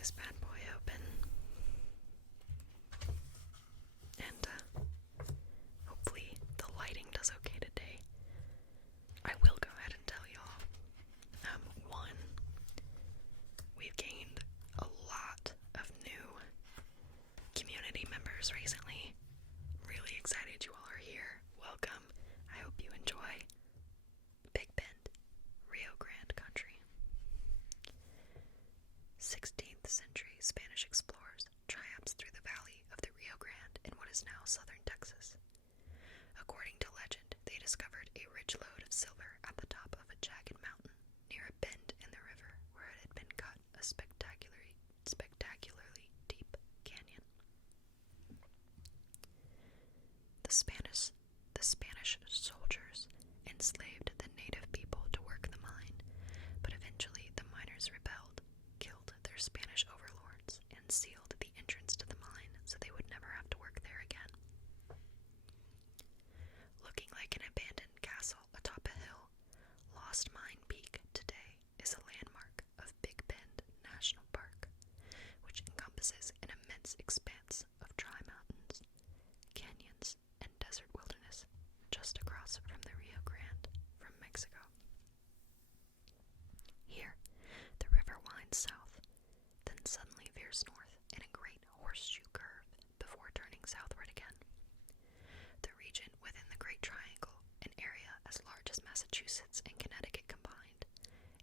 this bad boy open. And hopefully the lighting does okay today. I will go ahead and tell y'all. One, we've gained a lot of new community members recently. Really excited you all are here. Welcome. I hope you enjoy Big Bend, Rio Grande country. 16th century Spanish explorers triumphs through the valley of the Rio Grande in what is now southern Texas. According to legend, they discovered a rich lode of silver at the top of a jagged mountain near a bend in the river where it had been cut a spectacularly deep canyon. The Spanish soldiers enslaved the native people to work the mine, but eventually the miners rebelled, killed their Spanish overlords, and sealed the entrance to the mine so they would never have to work there again. Looking like an abandoned castle atop a hill, Lost Mine Peak today is a landmark of Big Bend National Park, which encompasses an immense expanse of dry mountains, canyons, and desert wilderness just across from the Rio Grande from Mexico. Here, the river winds south, then suddenly veers north in a great horseshoe curve before turning southward again. The region within the Great Triangle, an area as large as Massachusetts and Connecticut combined,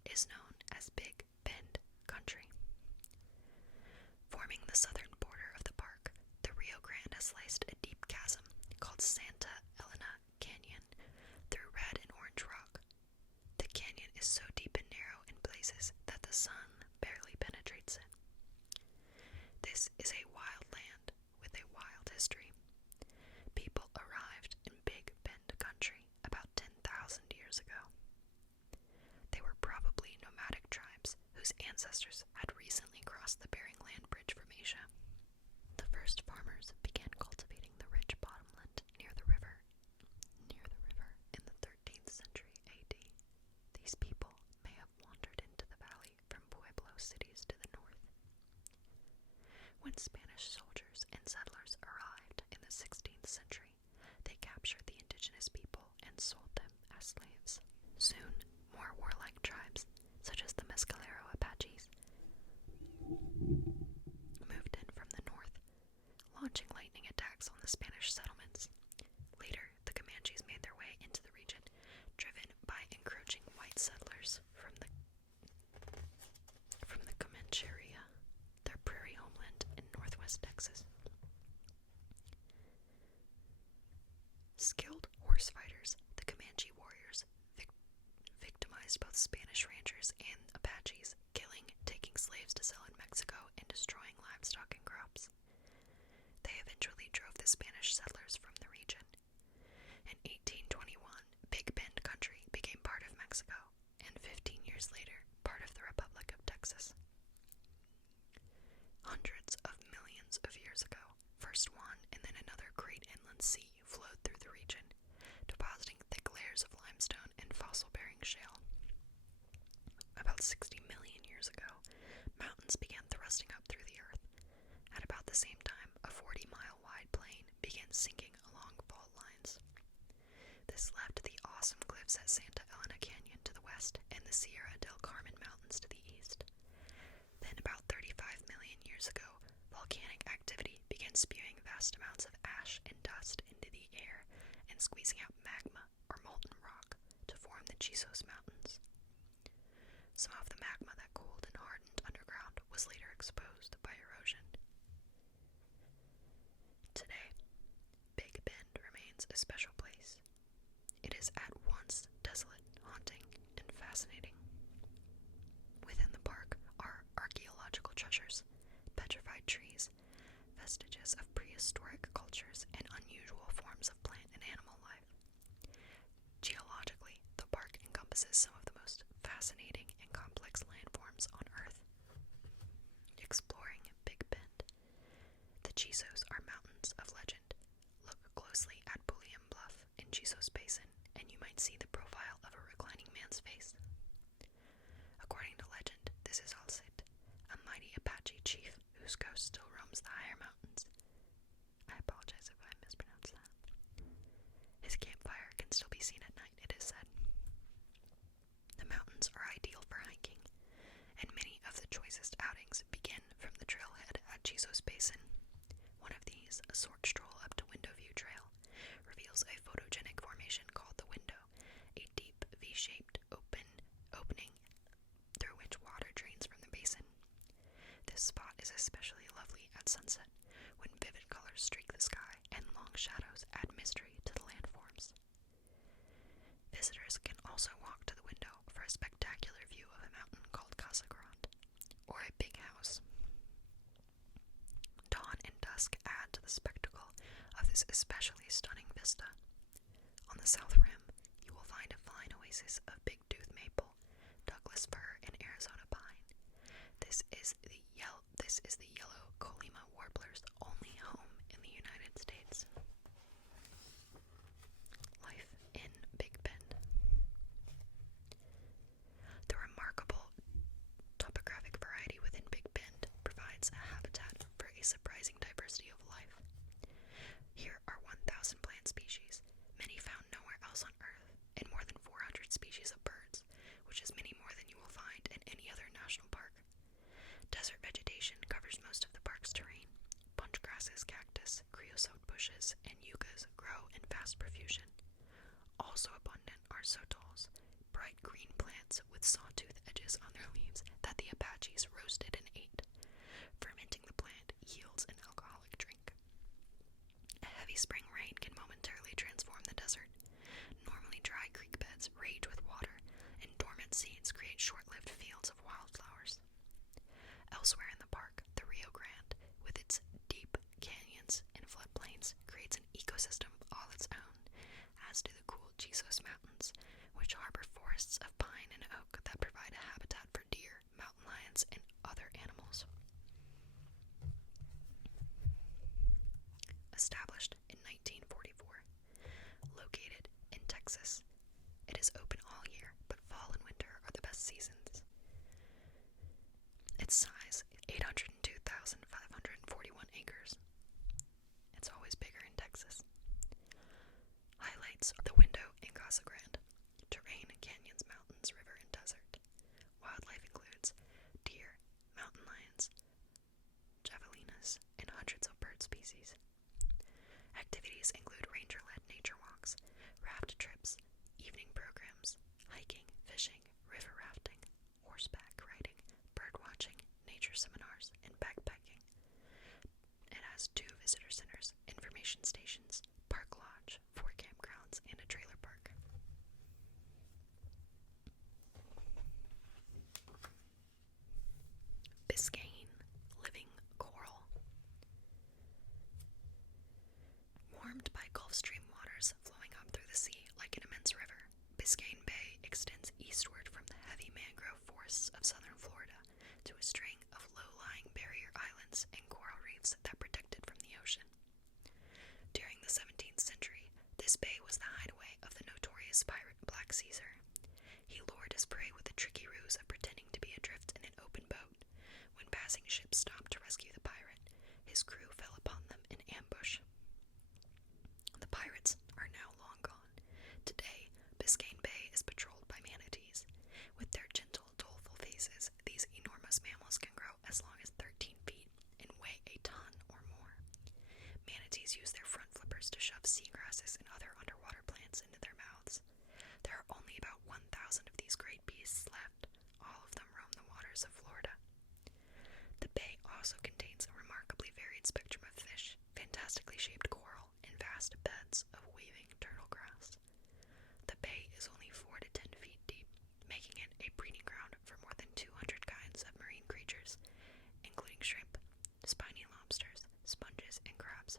is known as Big Bend country. Forming the southern border of the park, the Rio Grande has sliced a deep chasm called Santa Elena Canyon through red and orange rock. The canyon is so deep and narrow in places that the sun barely penetrates it. This is a wild land with a wild history. People arrived in Big Bend country about 10,000 years ago. They were probably nomadic tribes whose ancestors had recently crossed the Bering Land Bridge from Asia. The first farmers began cultivating the rich bottomland near the river in the 13th century AD. These people may have wandered into the valley from Pueblo cities to the north. When Spanish soldiers and settlers arrived in the 16th century, they captured the indigenous people and sold them as slaves. Soon, more warlike tribes, such as the Mescalero Apaches, moved in from the north, launching lightning attacks on the Spanish settlements. Later, the Comanches made their way into the region, driven by encroaching white settlers from the Comancheria, their prairie homeland in northwest Texas. Skilled horse fighters, the Comanche warriors victimized both Spanish ranchers and Apaches, killing, taking slaves to sell in Mexico, and destroying livestock and crops. They eventually drove the Spanish settlers from the region. In 1821, Big Bend country became part of Mexico, and 15 years later, part of the Republic of Texas. Hundreds of millions of years ago, first one and then another great inland sea flowed through the region, depositing thick layers of limestone and fossil-bearing shale. About 60 million years ago, mountains began thrusting up through the earth. At about the same time, a 40-mile-wide plain began sinking along fault lines. This left the awesome cliffs at Santa Elena Canyon to the west and the Sierra del Carmen Mountains to the east. Then, about 35 million years ago, volcanic activity began spewing vast amounts of ash and dust into the air and squeezing out magma or molten rock to form the Chisos Mountains. Some of the magma that cooled and hardened underground was later exposed by erosion. Today, Big Bend remains a special place. It is at once desolate, haunting, and fascinating. Within the park are archaeological treasures, petrified trees, vestiges of prehistoric cultures, and unusual forms of plant and animal life. Geologically, the park encompasses some of the most fascinating and complex landforms on Earth. Exploring Big Bend. The Chisos are mountains of legend. Look closely at Bullion Bluff in Chisos Basin, and you might see the profile of a reclining man's face. According to legend, this is Alcit, a mighty Apache chief dusk add to the spectacle of this especially stunning vista. On the south rim, you will find a fine oasis of big-tooth maple, Douglas fir, and Arizona pine. This is the yellow Colima warbler's only home in the United States. Life in Big Bend. The remarkable topographic variety within Big Bend provides a habitat for a surprising diversity of life. Here are 1,000 plant species, many found nowhere else on Earth, and more than 400 species of birds, which is many more than you will find in any other national park. Desert vegetation covers most of the park's terrain. Bunch grasses, cactus, creosote bushes, and yuccas grow in vast profusion. Also abundant are sotols, bright green plants with sawtooth edges on their leaves that the Apaches roasted and ate. Fermenting the plant yields an alcoholic drink. A heavy spring rain can momentarily transform the desert. Normally dry creek beds rage with water, and dormant seeds create short-lived fields of wildflowers. Elsewhere in the park, the Rio Grande, with its deep canyons and floodplains, creates an ecosystem all its own, as do the cool Jesus Mountains, which harbor forests of pine and oak that provide a habitat for deer, mountain lions, and other animals. Established in 1944, located in Texas, it is open all year, but fall and winter are the best seasons. Its size is 802,541 acres. It's always bigger in Texas. Highlights: the window in Casa Grande. Terrain, canyons, mountains, river, and desert. Wildlife includes deer, mountain lions, javelinas, and hundreds of bird species. Activities include ranger-led nature walks, raft trips, evening programs, hiking, fishing, river rafting, horseback riding, bird watching, nature seminars, and backpacking. It has 2 visitor centers, information stations, park lodge, 4 campgrounds, and a trailer park. Biscayne, living coral. Warmed by Gulf Stream waters flowing up through the sea like an immense river, Biscayne Bay extends eastward from the heavy mangrove forests of southern Florida to a string of low-lying barrier islands and coral reefs that protect it from the ocean. During the 17th century, this bay was the hideaway of the notorious pirate Black Caesar. He lured his prey with the tricky ruse of pretending to be adrift in an open boat. When passing ships stopped to rescue the pirate, his crew fell upon them in ambush. The pirates are now long gone. Today, Biscayne Bay is patrolled by manatees. With their gentle, doleful faces, these enormous mammals can grow as long as 13 feet and weigh a ton or more. Manatees use their front flippers to shove seagrasses and other underwater plants into their mouths. There are only about 1,000 of these great beasts left. All of them roam the waters of Florida. The bay also contains a remarkably varied spectrum of fish, fantastically shaped coral, and vast beds of waving turtle grass. The bay is only 4 to 10 feet deep, making it a breeding ground for more than 200 kinds of marine creatures, including shrimp, spiny lobsters, sponges, and crabs.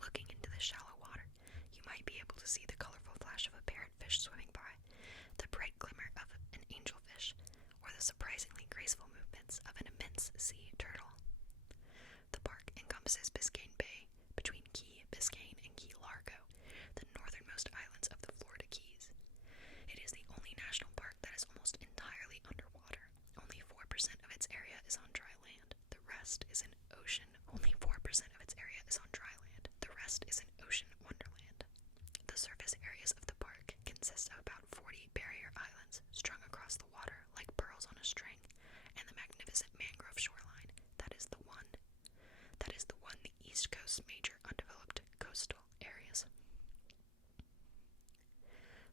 Looking into the shallow water, you might be able to see the colorful flash of a parrotfish swimming by, the bright glimmer of an angelfish, or the surprisingly graceful movements of an immense sea turtle. The park encompasses Biscayne Bay, between Key Biscayne and Key Largo, the northernmost islands of the Florida Keys. It is the only national park that is almost entirely underwater. Only 4% of its area is on dry land. The rest is an ocean. Only 4% of its area is on dry land. The rest is an ocean wonderland. The surface areas of the park consist of about 40 barrier islands strung across the water like pearls on a string, and the magnificent mangrove shoreline that is the East Coast's major undeveloped coastal areas.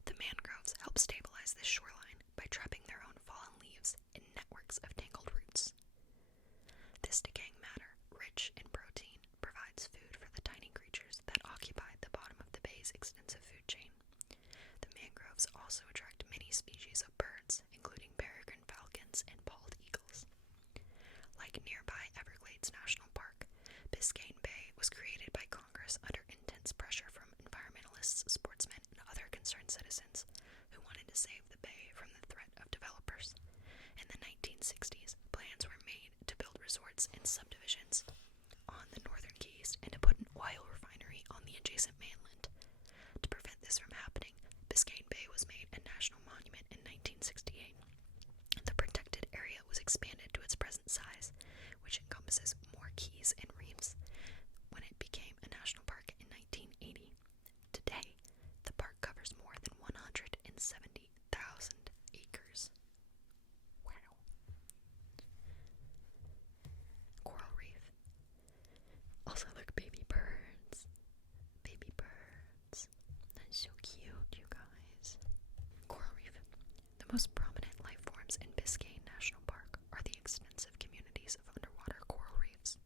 The mangroves help stabilize this shoreline by trapping their own fallen leaves in networks of tangled roots. This decaying matter, rich in protein, provides food for the tiny creatures that occupy the bottom of the bay's extensive food chain. The mangroves also attract many species of birds, including peregrine falcons and bald eagles. Like nearby Everglades National Park, Biscayne was created by Congress under intense pressure from environmentalists, sportsmen, and other concerned citizens who wanted to save the bay from the threat of developers. In the 1960s, plans were made to build resorts and subdivisions on the northern Keys and to put an oil refinery on the adjacent mainland. To prevent this from happening, Biscayne Bay was made a national monument in 1968. The protected area was expanded to its present size, which encompasses more keys and reefs, when it became a national park in 1980. Today, the park covers more than 170,000 acres. Wow. Coral Reef. Also, look, baby birds. Baby birds. That's so cute, you guys. Coral Reef. The most prominent life forms in Biscayne National Park are the extensive communities of underwater coral reefs.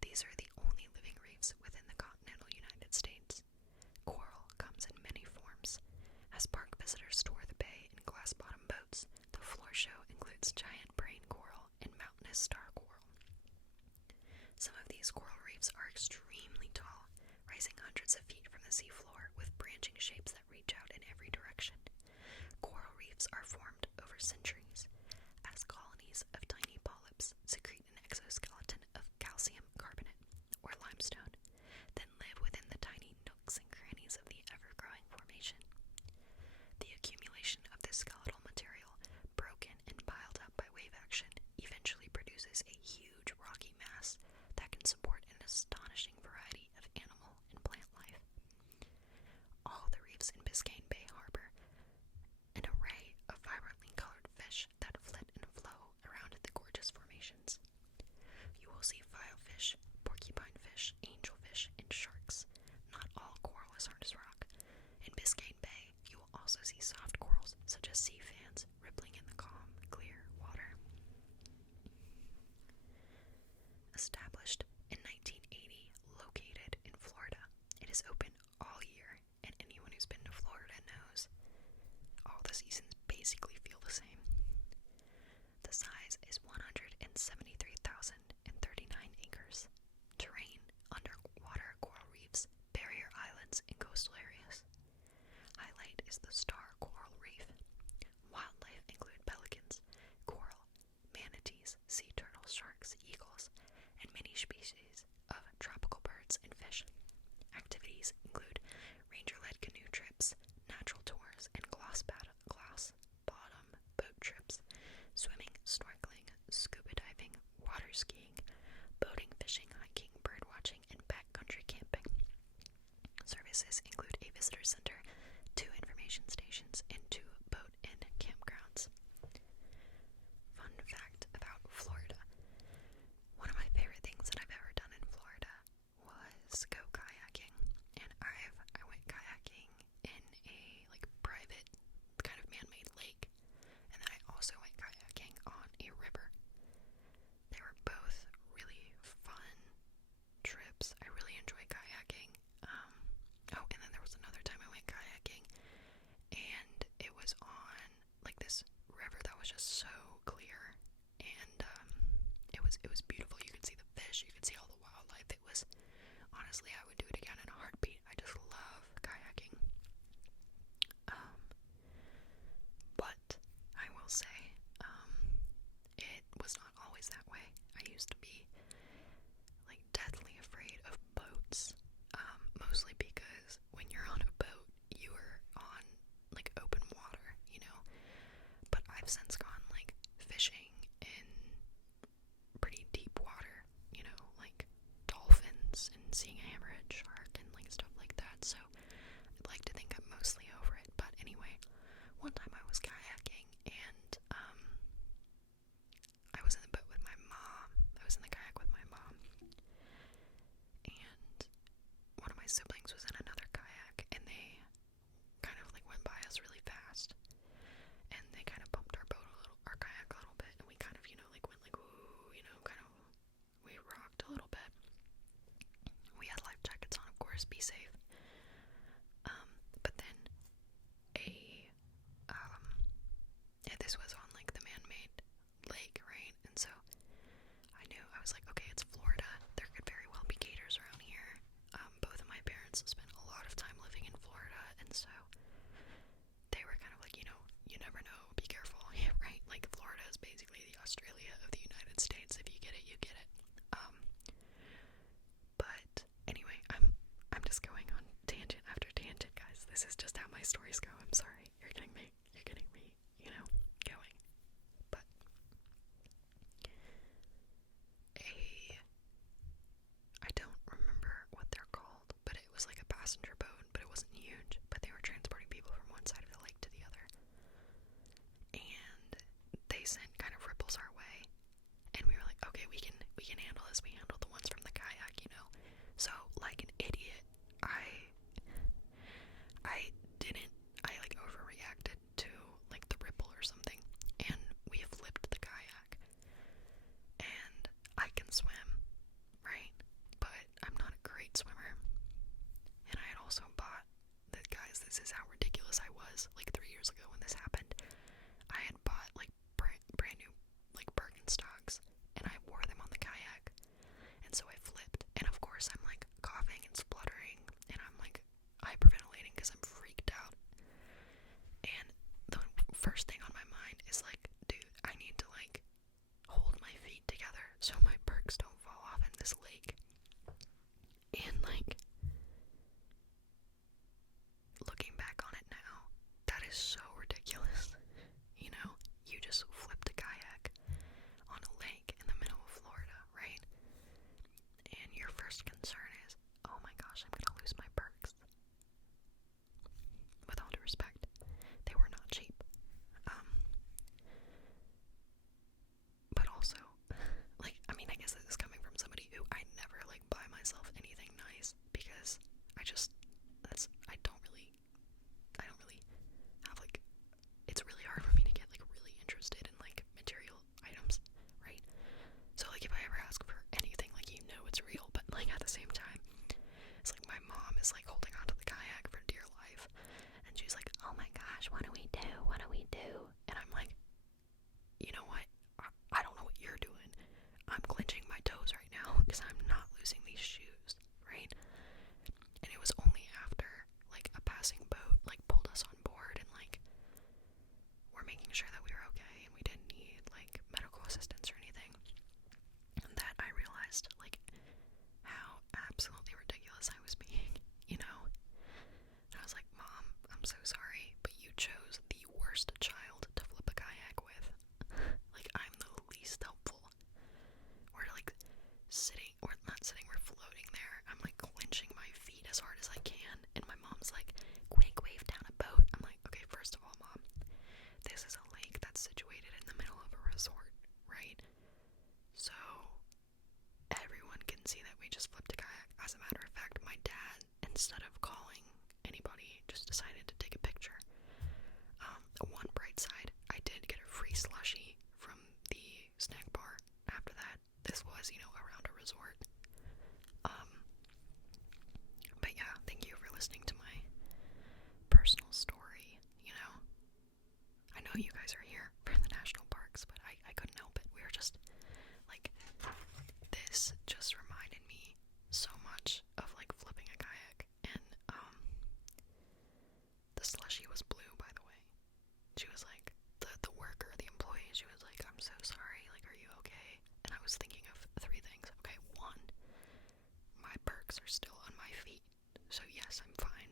These are the only living reefs within the continental United States. Coral comes in many forms. As park visitors tour the bay in glass-bottom boats, the floor show includes giant brain coral and mountainous star coral. Some of these coral reefs are extremely tall, rising hundreds of feet from the seafloor with branching shapes that reach out in every direction. Coral reefs are formed over centuries as colonies of tiny polyps secrete an exoskeleton of calcium carbonate, or limestone, then live within the tiny nooks and crannies of the ever-growing formation. The accumulation of this skeletal material, broken and piled up by wave action, eventually produces a huge rocky mass that can support an astonishing variety of animal and plant life. All the reefs in Biscayne Bay harbor an array of vibrantly colored fish, This is just how my stories go. I'm sorry. You're getting me, going. But I don't remember what they're called, but it was like a passenger boat, but it wasn't huge, but they were transporting people from one side of the lake to the other. And they sent kind of ripples our way, and we were like, okay, we can handle this. We handled the ones from the kayak, So, like an idiot, I like overreacted to like the ripple or something, and we flipped the kayak. And I can swim, right? But I'm not a great swimmer. And I had also bought, this is how ridiculous I was, like 3 years ago when this happened. I had bought like brand new like Birkenstocks, and I wore them on the kayak. And so I flipped, and of course I'm like coughing and spluttering, and I'm like hyperventilating because I'm freaked out. And the first thing on my mind is like, dude, I need to like hold my feet together so my Birks don't fall off in this lake. And like, looking back on it now, that is so ridiculous. You just flipped a kayak on a lake in the middle of Florida, right? And your first concern is, oh my gosh, I'm gonna lose my Birks. With all due respect, they were not cheap. But also, like, I mean, I guess this is coming from somebody who I never, like, buy myself anything nice, because I don't really have, like, it's really hard for me to get, like, really interested in, like, material items, right? So, like, if I ever ask for anything, like, it's real, but, like, at the same time, it's like my mom is, like, holding onto the kayak for dear life, and she's like, oh my gosh, what do we do? And I'm like, you know what? I don't know what you're doing. I'm clenching my toes right now because I'm not losing these shoes, right? And it was only after, like, a passing boat, like, pulled us on board and, like, we're making sure that we were okay and we didn't need, like, medical assistance or anything, that I realized, like, how absolutely ridiculous I was being, And I was like, Mom, I'm so sorry, but you chose the worst child to flip a kayak with. Like, I'm the least helpful. We're like we're floating there. I'm like clenching my feet as hard as I can, and my mom's like, quick, wave down a boat. I'm like, okay, first of all, Mom, this is a lake that's situated in the middle of a resort, right? So everyone can see that we just flipped a kayak. As a matter of fact, my dad, instead of calling anybody, just decided to take a picture. One bright side, I did get a free slushie from the snack bar after that. This was, around a resort. But yeah, thank you for listening to my personal story, I know you guys are here for the national parks, but I couldn't help it. We were just, like, this just reminded me so much of, like, flipping a kayak. And, the slushie was blue, by the way. She was like, the worker, the employee, she was like, I'm so sorry, like, are you okay? And I was thinking of 3 things. Okay, 1, my Birks are still on my feet, so yes, I'm fine.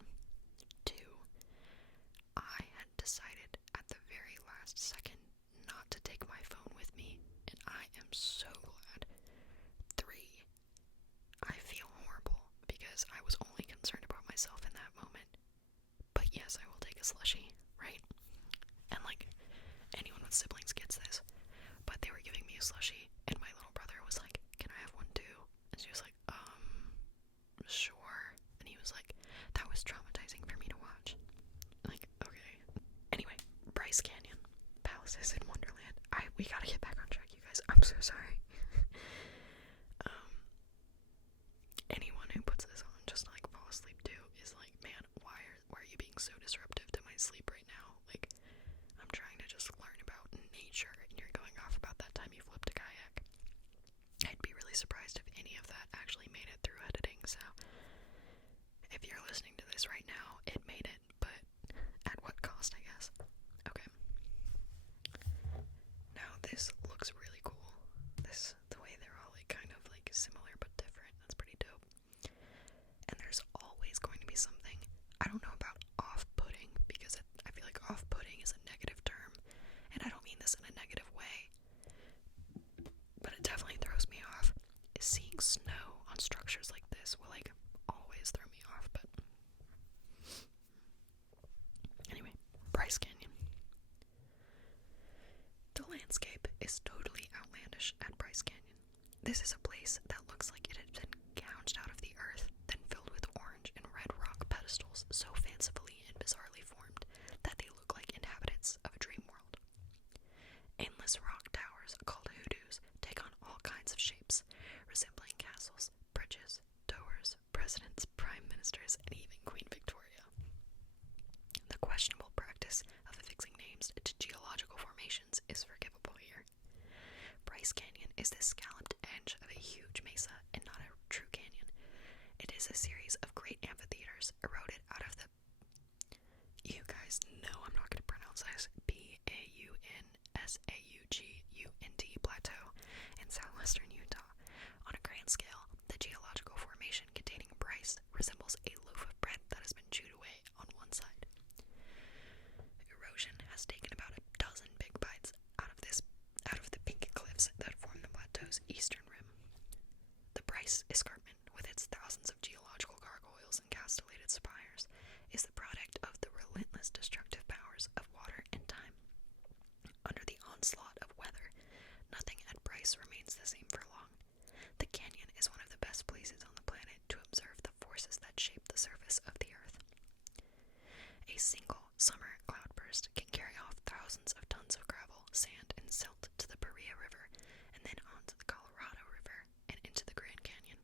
2, I had decided at the very last second not to take my phone with me, and I am so glad. 3, I feel horrible because I was only concerned about myself in that moment. But yes, I will take a slushie, right? And, like, anyone with siblings gets this. But they were giving me a slushie, and my little brother was like, can I have one too? And she was like, sure. And he was like, that was traumatizing for me to watch. Like, okay. Anyway, Bryce Canyon, Palaces in Wonderland. We gotta get back on track, you guys. I'm so sorry. Anyone who puts this on just to, like, fall asleep too is like, man, why are you being so disruptive to my sleep right now? Like, I'm trying to just learn about nature, and you're going off about that time you flipped a kayak. I'd be really surprised if any of that actually made it through editing, so if you're listening to this right now, it made it, but at what cost, I guess. Okay. Now, this looks really cool. The way they're all, like, kind of, like, similar but different. That's pretty dope. And there's always going to be something, I don't know about off This is a place that looks like it had been gouged out of the earth, then filled with orange and red rock pedestals so fancifully and bizarrely formed that they look like inhabitants of a dream world. Endless rock towers, called hoodoos, take on all kinds of shapes, resembling castles, bridges, towers, presidents, prime ministers, and even Queen Victoria. The questionable practice of affixing names to geological formations is forgivable here. Bryce Canyon is the scalloped edge of a huge mesa and not a true canyon. It is a series of great amphitheaters eroded out of the, you guys know I'm not going to pronounce this, Paunsaugunt plateau in southwestern Utah. On a grand scale, the geological formation containing Bryce resembles a loaf of bread that has been chewed away on one side. Erosion has taken about a dozen big bites out of the pink cliffs that form the plateau's eastern rim. The Bryce escarpment, with its thousands of geological gargoyles and castellated spires, is the product of the relentless destructive powers of water and time. Under the onslaught of weather, nothing at Bryce remains the same for long. The canyon is one of the best places on the planet to observe the forces that shape the surface of the earth. A single summer cloudburst can carry off thousands of tons of gravel, sand, and silt to the Paria River, and then on to the Colorado River and into the Grand Canyon.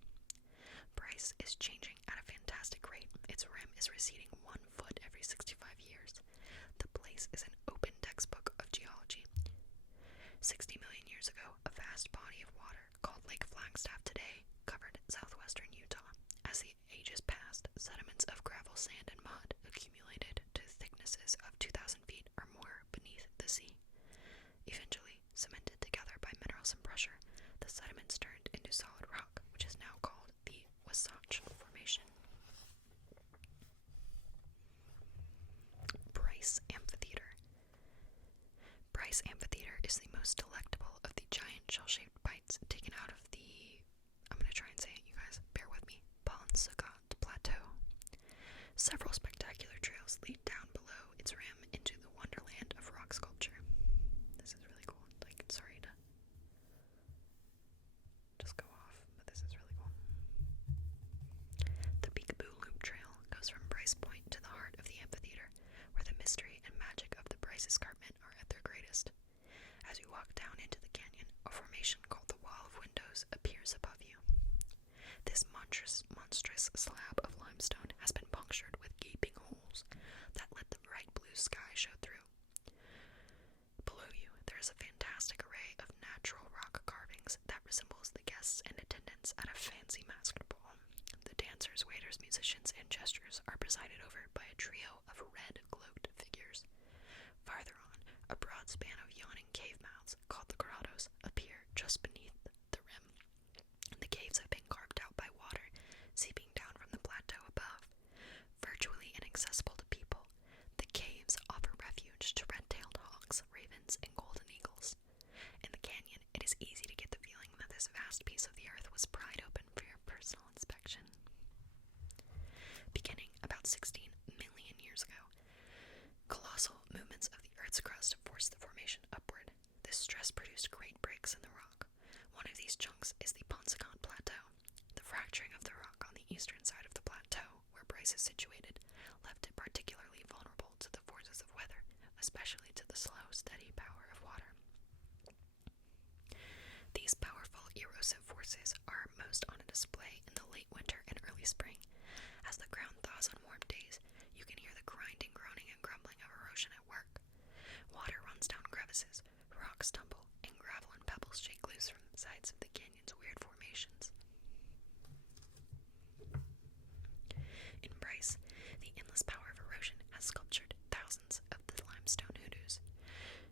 Bryce is changing at a fantastic rate. Its rim is receding 1 foot every 65 years. The place is an open textbook of geology. 60 million years ago, a vast body of water, called Lake Flagstaff today, covered southwestern Utah. As the ages passed, sediments of gravel, sand, and mud accumulated to thicknesses of 2,000 feet or more beneath the sea. Eventually, cemented together by minerals and pressure, the sediments turned into solid rock, which is now called the Wasatch Formation. Bryce Amphitheater. Bryce Amphitheater is the most delectable of the giant shell-shaped bites taken out of the, I'm going to try and say it, you guys, bear with me, Paunsaugunt Plateau. Several spectacular trails lead down below its rim into the wonderland of rock sculpture. This is really cool. Like, sorry to just go off, but this is really cool. The Peekaboo Loop Trail goes from Bryce Point to the heart of the amphitheater, where the mystery and magic of the Bryce Escarpment are at their greatest. As you walk down into the canyon, a formation called the Wall of Windows appears above you. This monstrous slab of limestone has been punctured with gaping holes that let the bright blue sky show through. Below you, there is a fantastic array of natural rock carvings that resembles the guests and attendants at a fancy masked ball. The dancers, waiters, musicians, and jesters are presided over by a trio of red-cloaked figures. Farther on, a broad span of yawning cave mouths, called the grottos, appear just beneath the rim. The caves have been carved out by water, seeping down from the plateau above. Virtually inaccessible to people, the caves offer refuge to red-tailed hawks, ravens, and golden eagles. In the canyon, it is easy to get the feeling that this vast piece of the earth was pried open for your personal inspection. Beginning about 16 million years ago, colossal movements of the Earth's crust forced the formation upward. This stress produced great breaks in the rock. One of these chunks is the Paunsaugunt Plateau. The fracturing of the rock on the eastern side of the plateau, where Bryce is situated, left it particularly vulnerable to the forces of weather, especially to the slow, steady power of water. These powerful erosive forces are most on display in the late winter and early spring. As the ground thaws on warm days, you can hear the grinding, groaning, and grumbling of erosion at work. Water runs down crevices, rocks tumble, and gravel and pebbles shake loose from the sides of the canyon's weird formations. In Bryce, the endless power of erosion has sculptured thousands of the limestone hoodoos.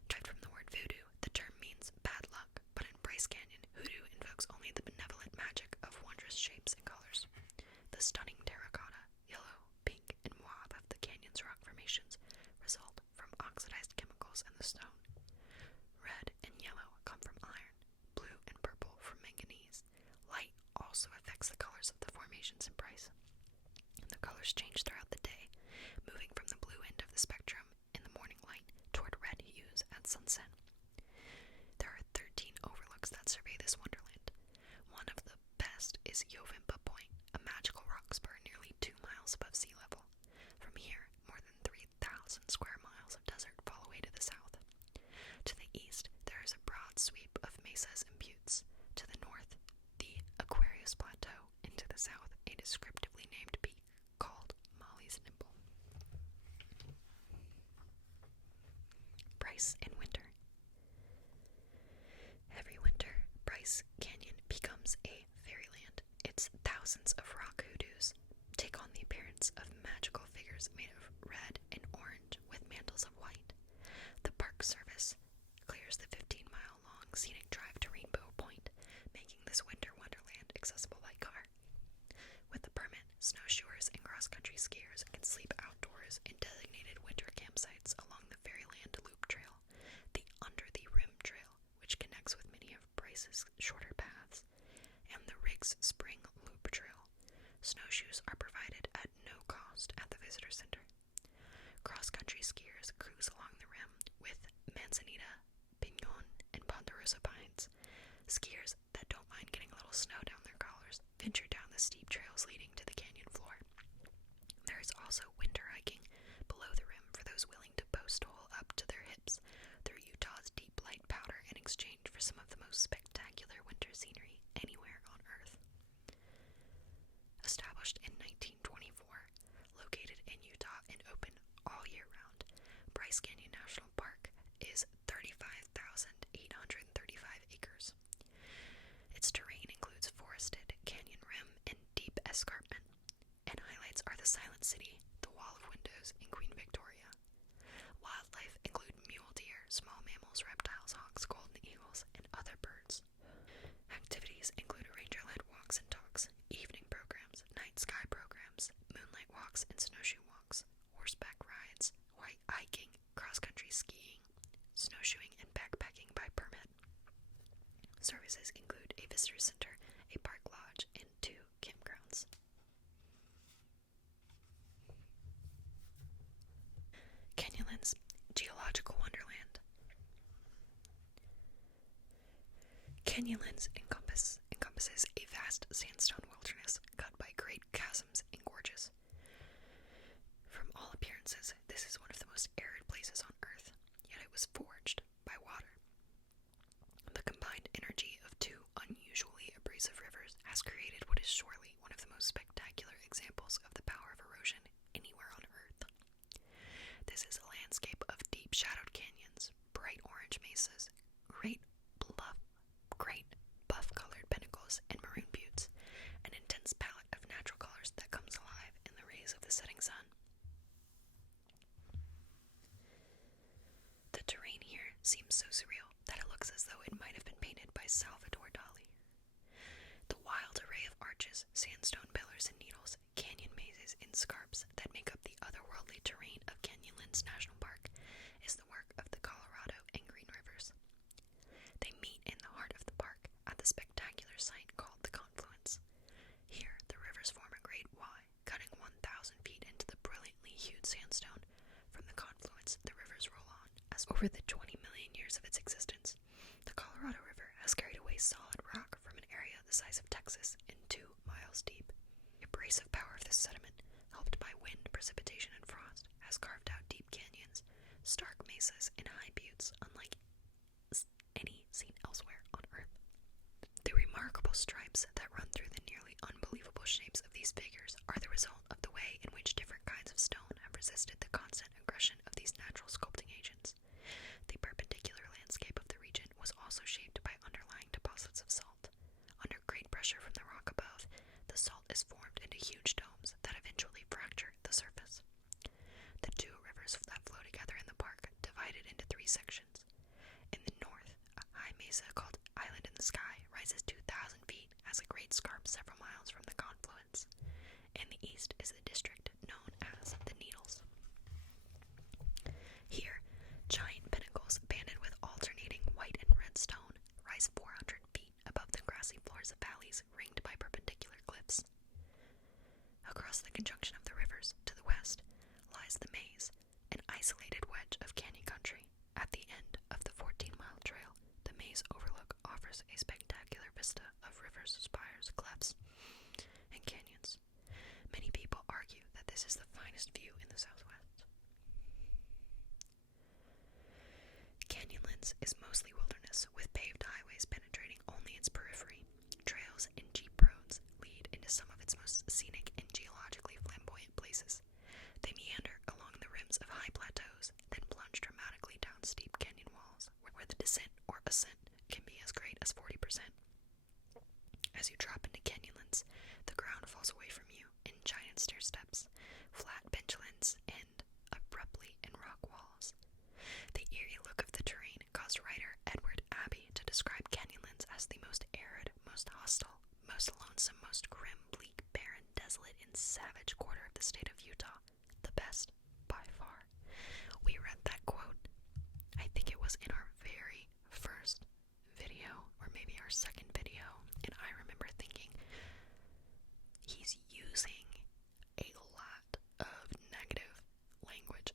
Derived from the word voodoo, the term means bad luck, but in Bryce Canyon, hoodoo invokes only the benevolent magic of wondrous shapes and colors. The stunning terracotta, yellow, pink, and mauve of the canyon's rock formations result from oxidized chemicals in the stone. Red and yellow come from iron, blue and purple from manganese. Light also affects the colors of the formations in Bryce. The colors change throughout the day, moving from the blue end of the spectrum in the morning light toward red hues at sunset. There are 13 overlooks that survey this wonderland. Bryce in winter. Every winter, Bryce Canyon becomes a fairyland. Its thousands of rock hoodoos take on the appearance of magical figures made of red and orange with mantles of white. The Park Service clears the 15-mile-long scenic drive to Rainbow Point, making this winter wonderland accessible by car. With a permit, snowshoers and cross-country skiers can sleep outdoors in designated winter campsites along the Fairyland Loop Trail, the Under the Rim Trail, which connects with many of Bryce's shorter paths, and the Riggs Spring Loop Trail. Snowshoes are provided at no cost at the visitor center. Cross-country skiers cruise along the rim with manzanita, pinon, and ponderosa pines. Skiers that don't mind getting a little snow down their collars venture down the steep trails leading to the canyon floor. There is also winter hiking below the rim for those willing to post hole up to their hips through Utah's deep light powder in exchange for some of the most spectacular winter scenery anywhere on Earth. Established in 1924, located in Utah and open all year round, Bryce Canyon National Park is 35,835 acres. Its terrain includes forested canyon rim and deep escarpment, and highlights are the Silent City, the Wall of Windows, and Queen Victoria. Wildlife include mule deer, small mammals, reptiles, hawks, golden eagles, and other birds. Activities include ranger-led walks and talks, evening programs, night sky programs, moonlight walks and snowshoe walks, horseback rides, white hiking, cross-country skiing, snowshoeing, and backpacking by permit. Services include a visitor center, a park lodge, and 2 campgrounds. Canyonlands, geological wonderland. Canyonlands encompasses a vast sandstone wilderness cut by great chasms and gorges. From all appearances, this is one of the most arid places on Earth, yet it was forged by water. The combined energy of 2 unusually abrasive rivers has created what is surely one of the most spectacular examples of the power of erosion anywhere on Earth. This is a landscape of deep shadowed canyons, bright orange mesas, great buff-colored pinnacles and maroon buttes, an intense palette of natural colors that comes alive in the rays of the setting sun. The terrain here seems so surreal that it looks as though it might have been painted by Salvador Dali. The wild array of arches, sandstone pillars and needles, canyon mazes and scarps that make up the otherworldly terrain of Canyonlands National Park is the work of the Colorado and Green Rivers. They meet in the heart of the park at the spectacular site called the Confluence. Here, the rivers form a great Y, cutting 1,000 feet into the brilliantly hued sandstone. From the confluence, the rivers roll on, as over the 20 million years of its existence, the Colorado River has carried away solid rock from an area the size of Texas and 2 miles deep. The abrasive power of this sediment, helped by wind, precipitation, and frost, has carved out deep canyons, stark mesas, and high buttes unlike any seen elsewhere on Earth. The remarkable stripes that run through the nearly unbelievable shapes of these figures are the result of the way in which different kinds of stone have resisted the constant aggression of these natural sculpting agents. The perpendicular landscape of the region was also shaped by underlying deposits of salt. Under great pressure from the rock above, the salt is formed into huge domes that eventually fracture the surface. The 2 rivers that flow together in the park divided into 3 sections. In the north, a high mesa called Island in the Sky rises 2,000 feet as a great scarp several miles from the confluence. In the east is the district known as the Needles. Here, giant pinnacles banded with alternating white and red stone rise 400 feet above the grassy floors of valleys ringed by perpendicular cliffs. Across the conjunction of the rivers, to the west, lies the Maze, an isolated wedge of canyon country. At the end of the 14-mile trail, the Maze overlook offers a spectacular vista of rivers, spires, clefts, and canyons. Many people argue that this is the finest view in the Southwest. Canyonlands is mostly wilderness, with paved highways penetrating only its periphery. Trails and jeep roads lead into some of its most scenic and geologically flamboyant places. They meander along the rims of high plateaus, then plunge dramatically down steep canyon asked writer Edward Abbey to describe Canyonlands as the most arid, most hostile, most lonesome, most grim, bleak, barren, desolate, and savage quarter of the state of Utah. The best, by far. We read that quote, I think it was in our very first video, or maybe our second video, and I remember thinking, he's using a lot of negative language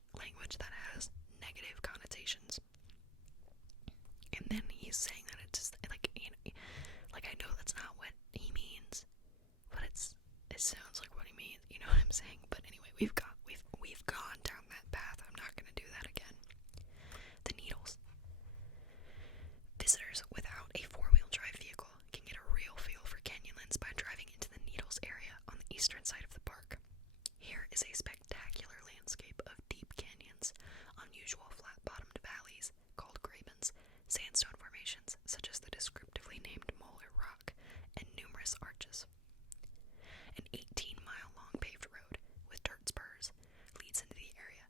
that has negative connotations. And then he's saying that it's just like, you know, like I know that's not what he means, but it sounds like what he means. You know what I'm saying? But anyway, we've gone down that path. I'm not gonna do that again. The Needles. Visitors without a four-wheel drive vehicle can get a real feel for Canyonlands by driving into the Needles area on the eastern side of the park. Here is a spectacular landscape of deep canyons, unusual flat-bottomed valleys called grabens, sandstone formations such as the descriptively named Molar Rock, and numerous arches. An 18-mile-long paved road with dirt spurs leads into the area.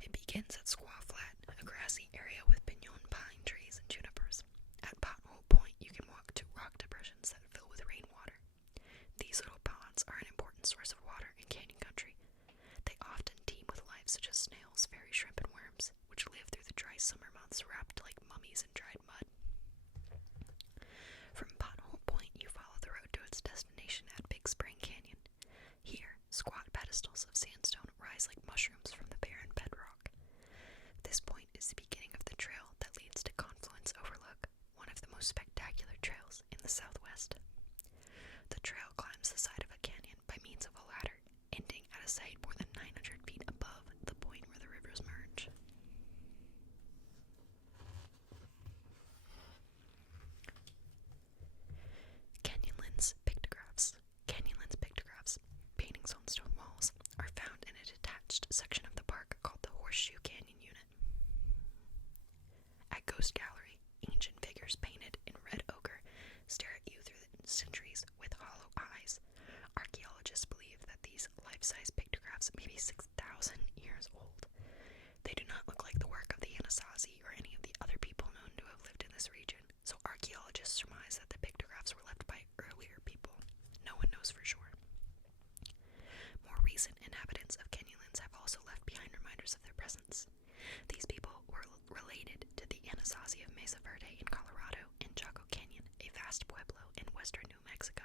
It begins at Squaw Flat, a grassy area with pinyon pine trees and junipers. At Pothole Point, you can walk to rock depressions that fill with rainwater. These little ponds are an important source of water in canyon country. They often teem with life such as snails, fairy shrimp, and worms, which live through the dry summer months wrapped like mummies in dried mud. From Pothole Point, you follow the road to its destination at Big Spring Canyon. Here, squat pedestals of sandstone rise like mushrooms from the barren bedrock. This point is the beginning of the trail that leads to Confluence Overlook, one of the most spectacular trails in the Southwest. The trail climbs the side of a canyon by means of a ladder, ending at a site more than 900 feet above the point where the rivers merge. Canyonlands pictographs. Canyonlands pictographs, paintings on stone walls, are found in a detached section of the park called the Horseshoe Canyon Unit. At Ghost Gallery, ancient figures painted in red ochre stare at you through the centuries with hollow eyes. Archaeologists believe that these life-size pictographs may be 6,000 years old. They do not look like the work of the Anasazi or any of the other people known to have lived in this region, so archaeologists surmise that the pictographs were left by earlier people. No one knows for sure. More recent inhabitants of Canyonlands have also left behind reminders of their presence. These people were related to the Anasazi of Mesa Verde in Colorado and Chaco Canyon, a vast pueblo in western New Mexico.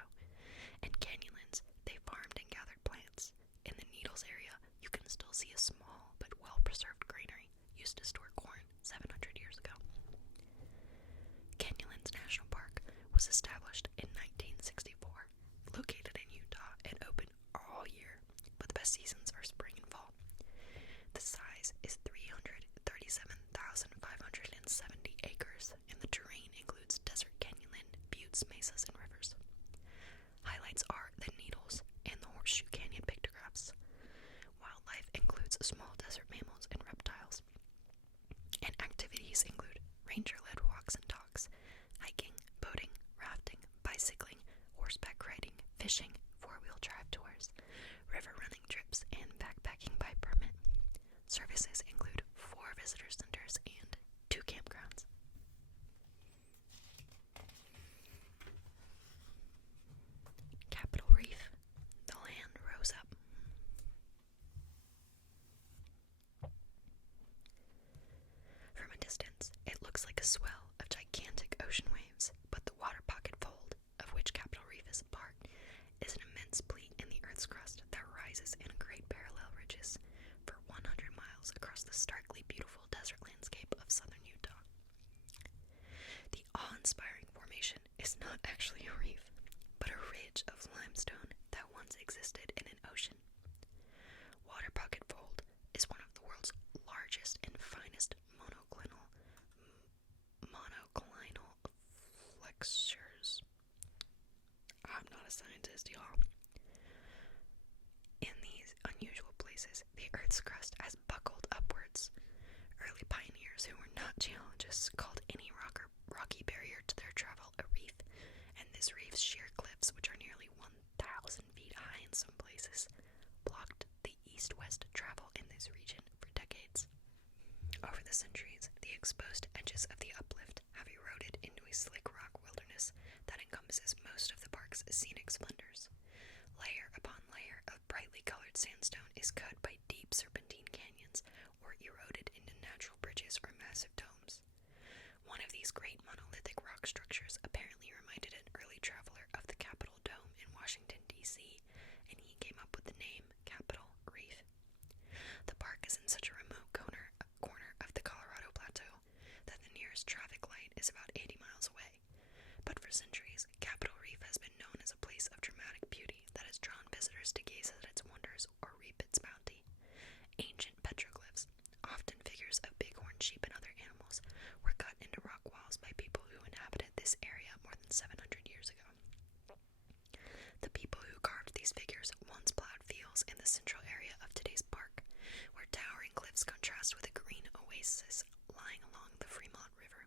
In Canyonlands, they farmed and gathered plants. In the Needles area, you can still see a small but well-preserved granary used to store corn 700 years ago. Canyonlands National Park was established in 1964, located in Utah and open all year, but the best seasons are spring and fall. The size is 337,570 acres, and the terrain includes desert canyonland, buttes, mesas, and rivers. Highlights are the Needles and the Horseshoe Canyon pictographs. Wildlife includes small desert mammals and reptiles. And activities include ranger-led walks and talks, hiking, boating, rafting, bicycling, horseback riding, fishing, four-wheel drive tours, river running trips, and backpacking by permit. Services include 4 visitor centers and 2 campgrounds. Capitol Reef. The land rose up. From a distance, it looks like a swell of gigantic ocean waves, but the water pocket fold, of which Capitol Reef is a part, is an immense pleat in the Earth's crust that rises in great parallel ridges for 100 miles across the starkly beautiful desert landscape of southern Utah. The awe-inspiring formation is not actually a reef, but a ridge of limestone that once existed in an ocean. Water Pocket Fold is one of the world's largest and finest monoclinal flexures. I'm not a scientist, y'all. In these unusual places, the Earth's crust has buckled upwards. Early pioneers who were not geologists called any rocky barrier to their travel a reef, and this reef's sheer cliffs, which are nearly 1,000 feet high in some places, blocked the east-west travel in this region for decades. Over the centuries, the exposed edges centuries of the uplift have eroded into a slick rock wilderness that encompasses most of the park's scenic splendors. Layer upon layer of brightly colored sandstone is cut by deep serpentine canyons or eroded into natural bridges or massive domes. One of these great monolithic rock structures apparently reminded an early traveler of the Capitol Dome in Washington, D.C., and he came up with the name Capitol Reef. The park is in such a remote corner of the Colorado Plateau that the nearest traffic light is about 80 miles away. But for centuries, Capitol Reef has been known as a place of dramatic beauty that has drawn visitors to gaze at its wonders or reap its bounty. Ancient petroglyphs, often figures of bighorn sheep and other animals, were cut into rock walls by people who inhabited this area more than 700 years ago. The people who carved these figures once plowed fields in the central area of today's park, where towering cliffs contrast with a green oasis lying along the Fremont River.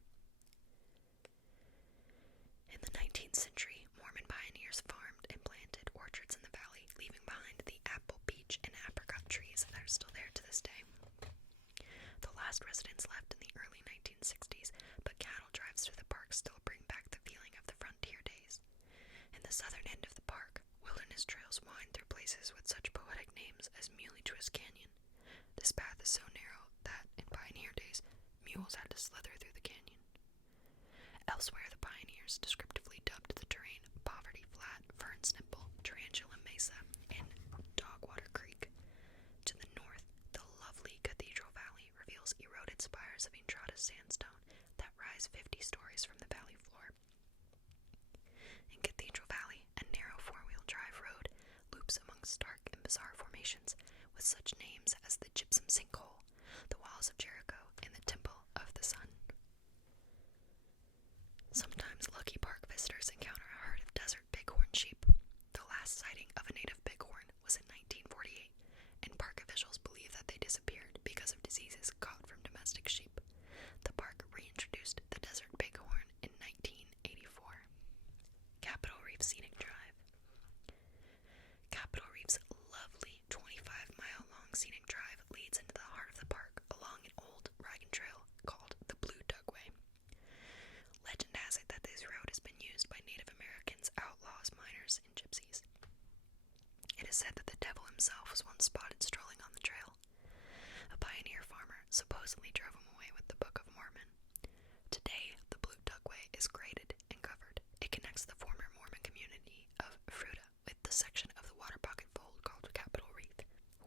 In the 19th century, Mormon pioneers farmed and planted orchards in the valley, leaving behind the apple, peach, and apricot trees that are still there to this day. The last residents left in the early 1960s, but cattle drives through the park still bring back the feeling of the frontier days. In the southern end of the park, wilderness trails wind through places with such poetic names as Muley Twist Canyon. This path is so narrow that, in pioneer days, mules had to slither through the canyon. Elsewhere, the pioneers descriptively dubbed the terrain Poverty Flat, Fern's Nipple, Tarantula Mesa, and Dogwater Creek. To the north, the lovely Cathedral Valley reveals eroded spires of Entrada sandstone that rise 50 stories from the valley floor. In Cathedral Valley, a narrow four-wheel drive road loops among stark and bizarre formations with such names as the Gypsum Sinkhole, the Walls of Jericho, and the Temple of the Sun. Sometimes lucky park visitors encounter a herd of desert bighorn sheep. The last sighting of a native bighorn was in 1948, and park officials believe that they disappeared because of diseases caught from domestic sheep. The park reintroduced the desert bighorn in 1984. Capitol Reef Scenic Drive. Capitol Reef's lovely 25-mile-long scenic drive leads into the heart of the park along an old wagon trail called the Blue Dugway. Legend has it that this road has been used by Native Americans, outlaws, miners, and gypsies. It is said that the devil himself was once spotted strolling on the trail. A pioneer farmer supposedly drove him away with the Book of Mormon. Today, the Blue Dugway is graded and covered. It connects the former Mormon community of Fruta with the section of the water pocket fold called Capitol Reef.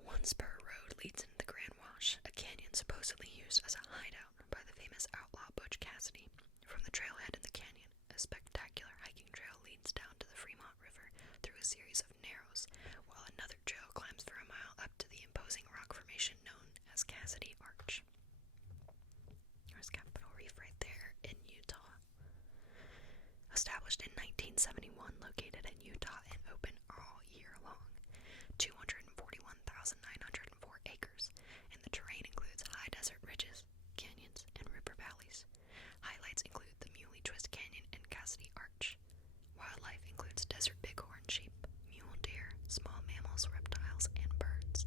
One spur road leads into the Grand Wash, a canyon supposedly used as a hideout by the famous outlaw Butch Cassidy. From the trailhead in the canyon, a spectacular hiking trail leads down to the Fremont River through a series of narrows, while another trail climbs for a mile up to the imposing rock formation known as Cassidy Arch. There's Capitol Reef right there in Utah. Established in 1971, located in Utah and open all year long, 241,904 acres, and the terrain includes high desert ridges, canyons, and river valleys. Highlights include the Muley Twist Canyon and Cassidy Arch. Wildlife includes desert bighorn sheep, mule deer, small mammals, reptiles, and birds.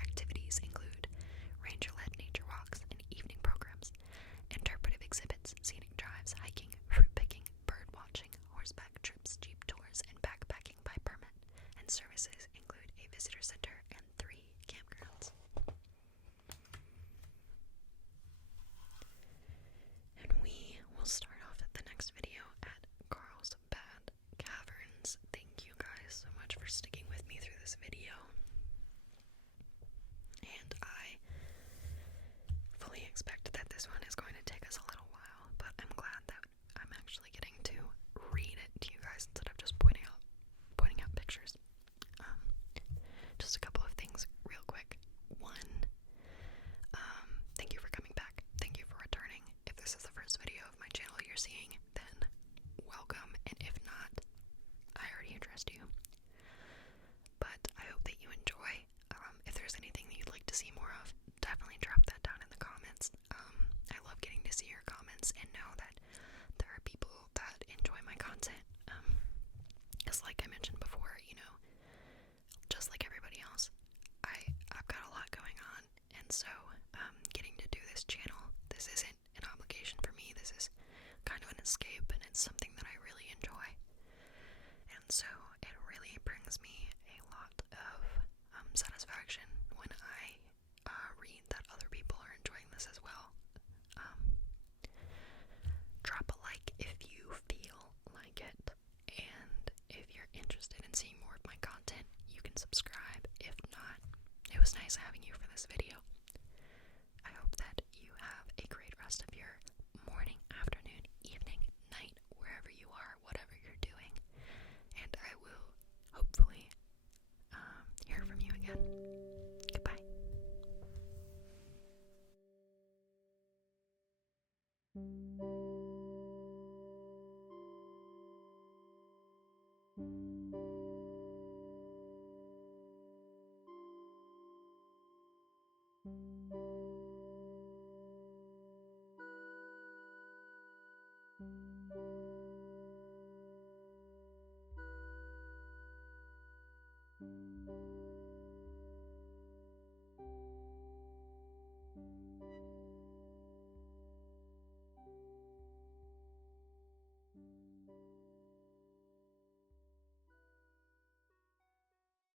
Activities include ranger-led nature walks and evening programs, interpretive exhibits, scenic drives, hiking, fruit picking, bird watching, horseback trips, jeep tours, and backpacking by permit. And services include a visitor center and 3 campgrounds. And we will start off at the next video at Carlsbad Caverns. Thank you guys so much for sticking with me through this video. And I fully expect that this one is going to take us a little while, but I'm glad that I'm actually getting to read it to you guys instead of just pointing out pictures. Just a couple of things real quick. One, thank you for coming back. Thank you for returning. If this is the first video of my channel you're seeing, then welcome, and if not, I already addressed you. But I hope that you enjoy. If there's anything that you'd like to see more of, definitely drop that down in the comments. I love getting to see your comments and know that there are people that enjoy my content. Because like I mentioned before, just like everybody else, I've got a lot going on, and so getting to do this channel, this isn't an obligation for me, escape, and it's something that I really enjoy. And so it really brings me a lot of satisfaction when I read that other people are enjoying this as well. Drop a like if you feel like it, and if you're interested in seeing more of my content, you can subscribe. If not, it was nice having you for this video. I hope that you have a great rest of your morning, afternoon, evening, night, wherever you are, whatever you're doing, and I will hopefully hear from you again. Goodbye.